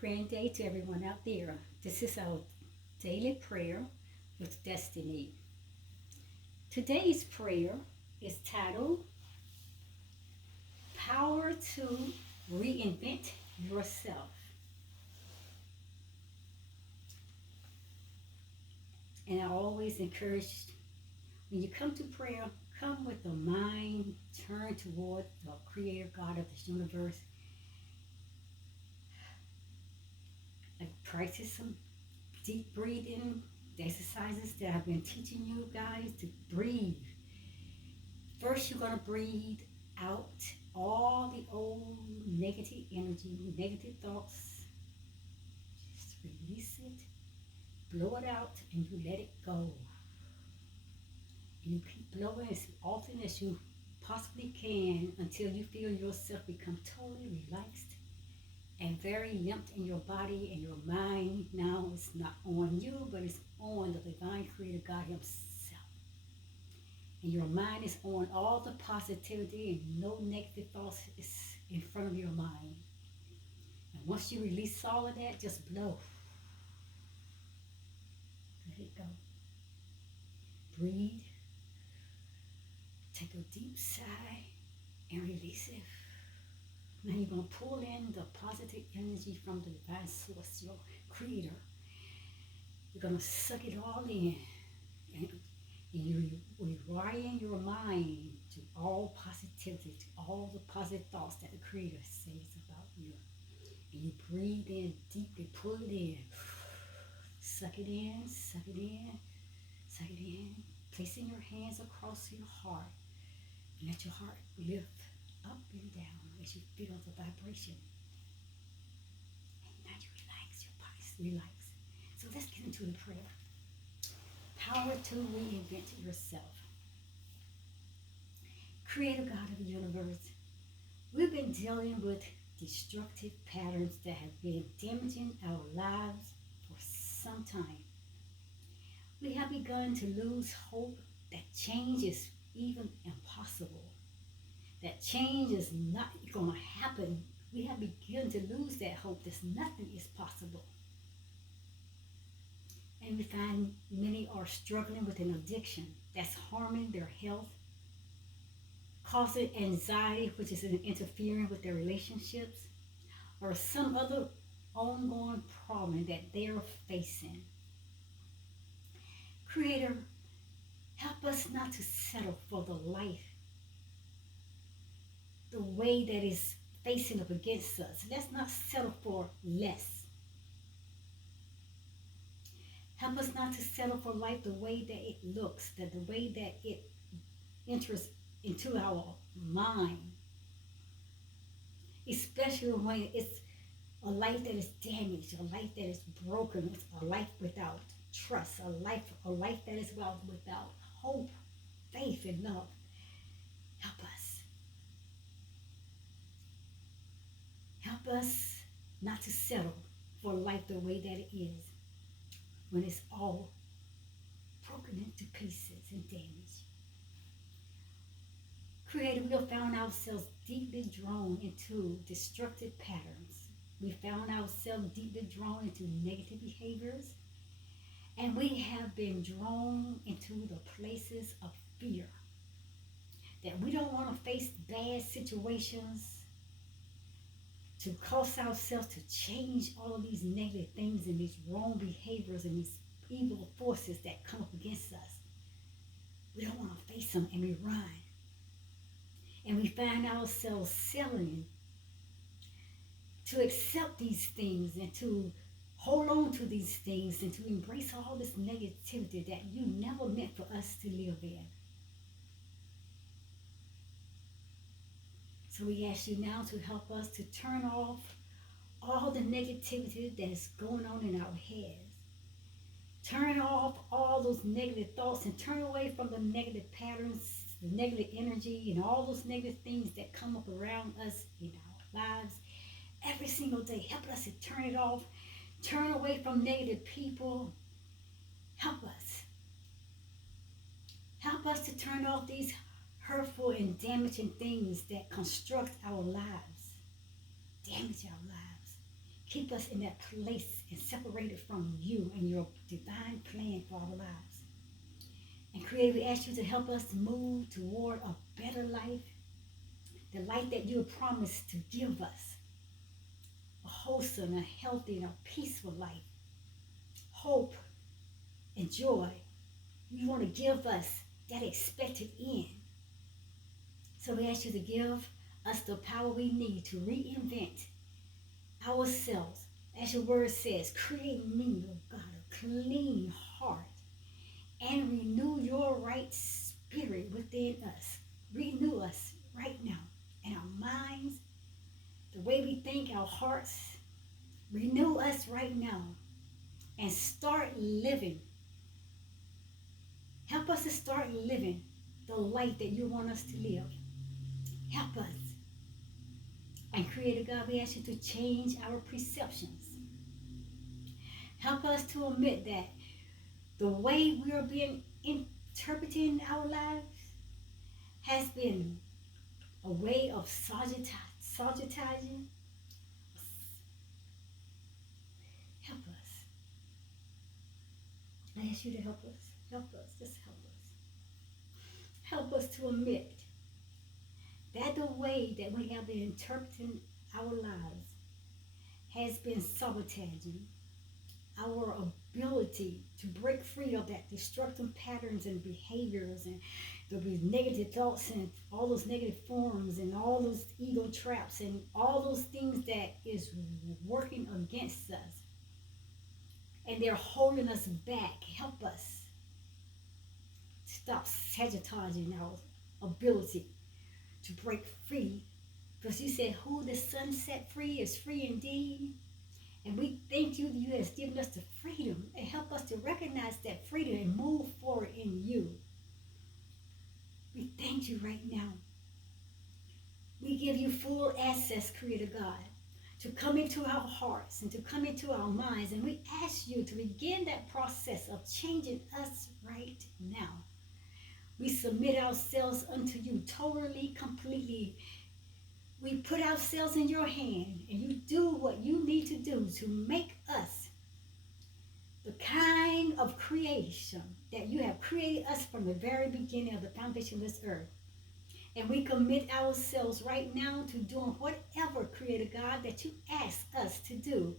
Grand day to everyone out there. This is our daily prayer with destiny. Today's prayer is titled Power to Reinvent Yourself. And I always encourage when you come to prayer, come with a mind turned toward the Creator God of this universe. Like practice some deep breathing exercises that I've been teaching you guys to breathe. First, you're going to breathe out all the old negative energy, negative thoughts. Just release it, blow it out, and you let it go. And you keep blowing as often as you possibly can until you feel yourself become totally relaxed and very limp in your body and your mind. Now it's not on you, but it's on the divine creator God himself. And your mind is on all the positivity and no negative thoughts is in front of your mind. And once you release all of that, just blow. Let it go. Breathe. Take a deep sigh and release it. Now you're going to pull in the positive energy from the divine source, your creator. You're going to suck it all in. And you rewire your mind to all positivity, to all the positive thoughts that the creator says about you. And you breathe in deeply, pull it in. Suck it in, suck it in, suck it in. Placing your hands across your heart. And let your heart lift up and down as you feel the vibration. And now you relax your body, relax. So let's get into the prayer. Power to reinvent yourself. Creator God of the universe, we've been dealing with destructive patterns that have been damaging our lives for some time. We have begun to lose hope that change is even impossible. That change is not going to happen. We have begun to lose that hope that nothing is possible. And we find many are struggling with an addiction that's harming their health, causing anxiety, which is interfering with their relationships, or some other ongoing problem that they're facing. Creator, help us not to settle for the life the way that is facing up against us. Let's not settle for less. Help us not to settle for life the way that it looks, that the way that it enters into our mind. Especially when it's a life that is damaged, a life that is broken, a life without trust, a life that is without hope, faith, and love. Help us. Help us not to settle for life the way that it is when it's all broken into pieces and damaged. Creator, we have found ourselves deeply drawn into destructive patterns. We found ourselves deeply drawn into negative behaviors. And we have been drawn into the places of fear. That we don't want to face bad situations, to cause ourselves to change all of these negative things and these wrong behaviors and these evil forces that come up against us. We don't want to face them, and we run. And we find ourselves settling to accept these things and to hold on to these things and to embrace all this negativity that you never meant for us to live in. So we ask you now to help us to turn off all the negativity that's going on in our heads. Turn off all those negative thoughts and turn away from the negative patterns, the negative energy, and all those negative things that come up around us in our lives every single day. Help us to turn it off. Turn away from negative people. Help us. Help us to turn off these hurtful and damaging things that construct our lives, damage our lives. Keep us in that place and separated from you and your divine plan for our lives. And Creator, we ask you to help us to move toward a better life, the life that you have promised to give us, a wholesome, a healthy, and a peaceful life, hope and joy. You want to give us that expected end. So we ask you to give us the power we need to reinvent ourselves. As your word says, create in me, oh God, a clean heart and renew your right spirit within us. Renew us right now in our minds, the way we think, our hearts. Renew us right now and start living. Help us to start living the life that you want us to live. Help us. And Creator God, we ask you to change our perceptions. Help us to admit that the way we are being interpreting our lives has been a way of sabotaging. Help us. I ask you to help us. Help us. Just help us. Help us to admit that the way that we have been interpreting our lives has been sabotaging our ability to break free of that destructive patterns and behaviors and those negative thoughts and all those negative forms and all those ego traps and all those things that is working against us. And they're holding us back. Help us stop sabotaging our ability to break free. Because you said, who the sun set free is free indeed. And we thank you that you have given us the freedom and help us to recognize that freedom and move forward in you. We thank you right now. We give you full access, Creator God, to come into our hearts and to come into our minds. And we ask you to begin that process of changing us right now. We submit ourselves unto you totally, completely. We put ourselves in your hand, and you do what you need to do to make us the kind of creation that you have created us from the very beginning of the foundation of this earth. And we commit ourselves right now to doing whatever, Creator God, that you ask us to do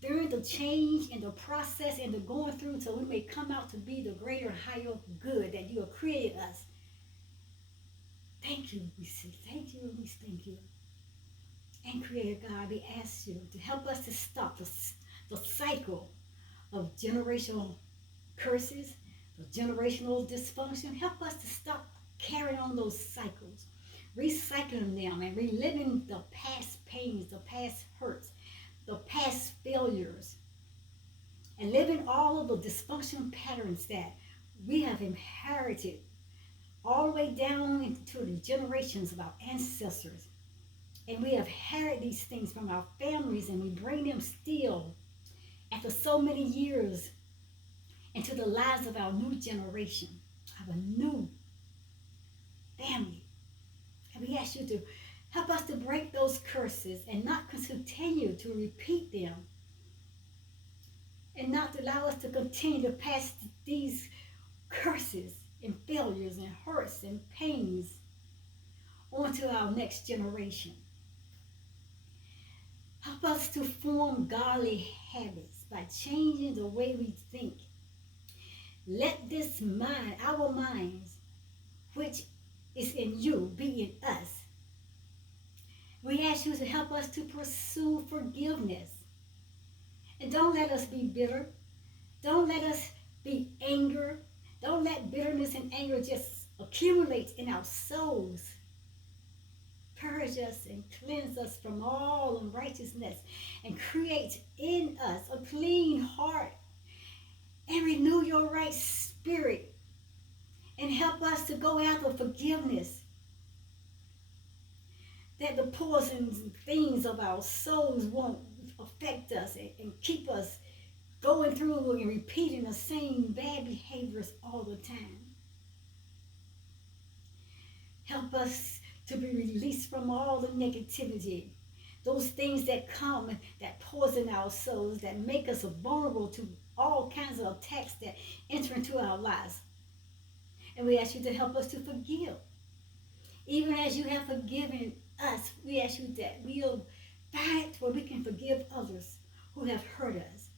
during the change and the process and the going through, so we may come out to be the greater, higher good that you have created us. Thank you, we say thank you, and we thank you. And Creator God, we ask you to help us to stop the cycle of generational curses, the generational dysfunction. Help us to stop carrying on those cycles, recycling them and reliving the past pains, the past hurts, the past failures, and living all of the dysfunctional patterns that we have inherited all the way down into the generations of our ancestors. And we have inherited these things from our families, and we bring them still after so many years into the lives of our new generation, our new family. And we ask you to help us to break those curses and not continue to repeat them, and not allow us to continue to pass these curses and failures and hurts and pains onto our next generation. Help us to form godly habits by changing the way we think. Let this mind, our minds, which is in you, be in us. We ask you to help us to pursue forgiveness. And don't let us be bitter. Don't let us be anger. Don't let bitterness and anger just accumulate in our souls. Purge us and cleanse us from all unrighteousness and create in us a clean heart and renew your right spirit and help us to go after forgiveness, that the poisons and things of our souls won't affect us and keep us going through and repeating the same bad behaviors all the time. Help us to be released from all the negativity, those things that come that poison our souls, that make us vulnerable to all kinds of attacks that enter into our lives. And we ask you to help us to forgive. Even as you have forgiven us, we ask you that we'll find where we can forgive others who have hurt us,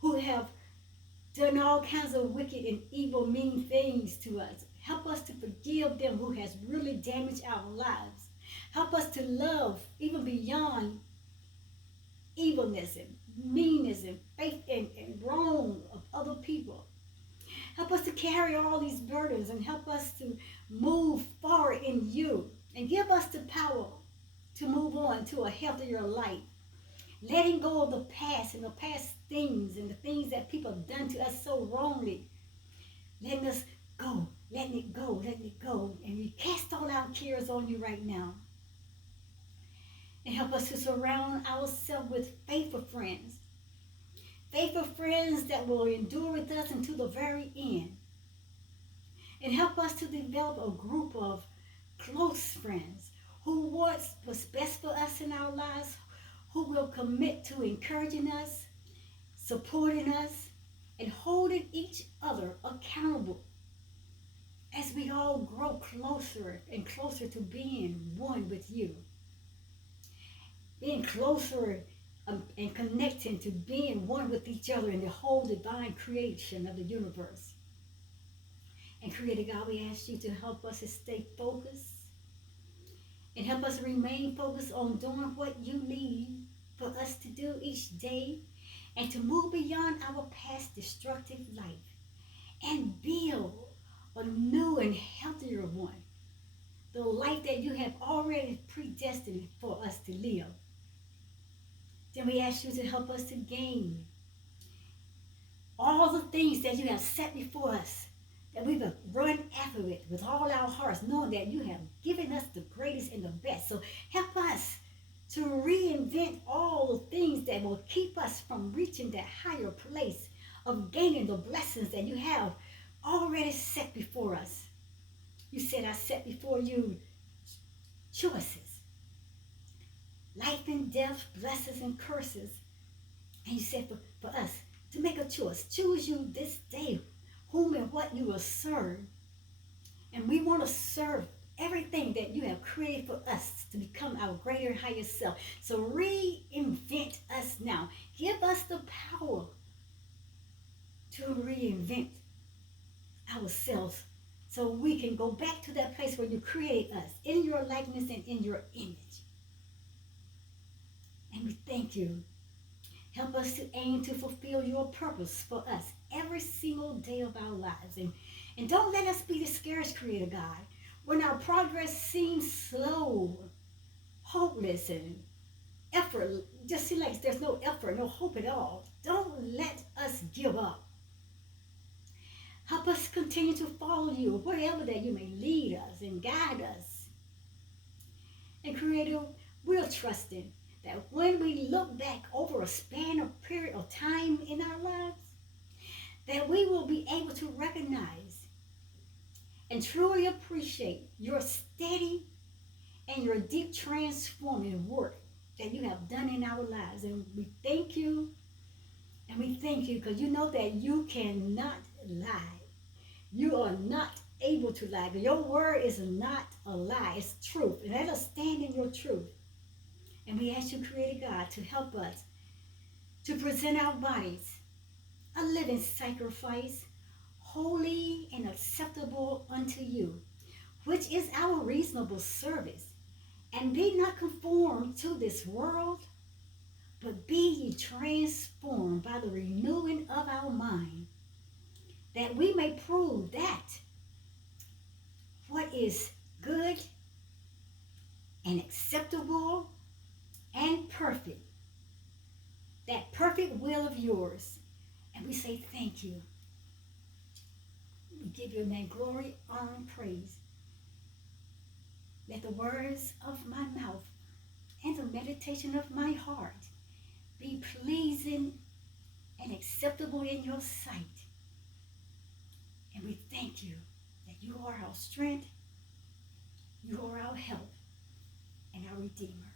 who have done all kinds of wicked and evil, mean things to us. Help us to forgive them who has really damaged our lives. Help us to love even beyond evilness and meanness and faith and wrong of other people. Help us to carry all these burdens and help us to move forward in you and give us the power to move on to a healthier life. Letting go of the past and the past things and the things that people have done to us so wrongly. Letting us go, letting it go, letting it go. And we cast all our cares on you right now. And help us to surround ourselves with faithful friends. Faithful friends that will endure with us until the very end. And help us to develop a group of close friends who want what's best for us in our lives, who will commit to encouraging us, supporting us, and holding each other accountable as we all grow closer and closer to being one with you. Being closer and connecting to being one with each other in the whole divine creation of the universe. And Creator God, we ask you to help us to stay focused and help us remain focused on doing what you need for us to do each day and to move beyond our past destructive life and build a new and healthier one. The life that you have already predestined for us to live. Then we ask you to help us to gain all the things that you have set before us, that we will run after it with all our hearts, knowing that you have given us the greatest and the best. So help us to reinvent all the things that will keep us from reaching that higher place of gaining the blessings that you have already set before us. You said, I set before you choices, life and death, blessings and curses. And you said for us to make a choice. Choose you this day whom and what you will serve. And we want to serve everything that you have created for us to become our greater, higher self. So reinvent us now. Give us the power to reinvent ourselves so we can go back to that place where you created us in your likeness and in your image. And we thank you. Help us to aim to fulfill your purpose for us every single day of our lives. And don't let us be discouraged, Creator God, when our progress seems slow, hopeless, and effort. Just seems like there's no effort, no hope at all. Don't let us give up. Help us continue to follow you wherever that you may lead us and guide us. And Creator, we're trusting that when we look back over a span of period of time in our lives, that we will be able to recognize and truly appreciate your steady and your deep transforming work that you have done in our lives. And we thank you, and we thank you because you know that you cannot lie. You are not able to lie. Your word is not a lie, it's truth. And let us stand in your truth. And we ask you, Creator God, to help us to present our bodies a living sacrifice, holy and acceptable unto you, which is our reasonable service. And be not conformed to this world, but be ye transformed by the renewing of our mind, that we may prove that what is good and acceptable and perfect, that perfect will of yours. And we say thank you. We give your name glory, honor, and praise. Let the words of my mouth and the meditation of my heart be pleasing and acceptable in your sight. And we thank you that you are our strength, you are our help, and our Redeemer.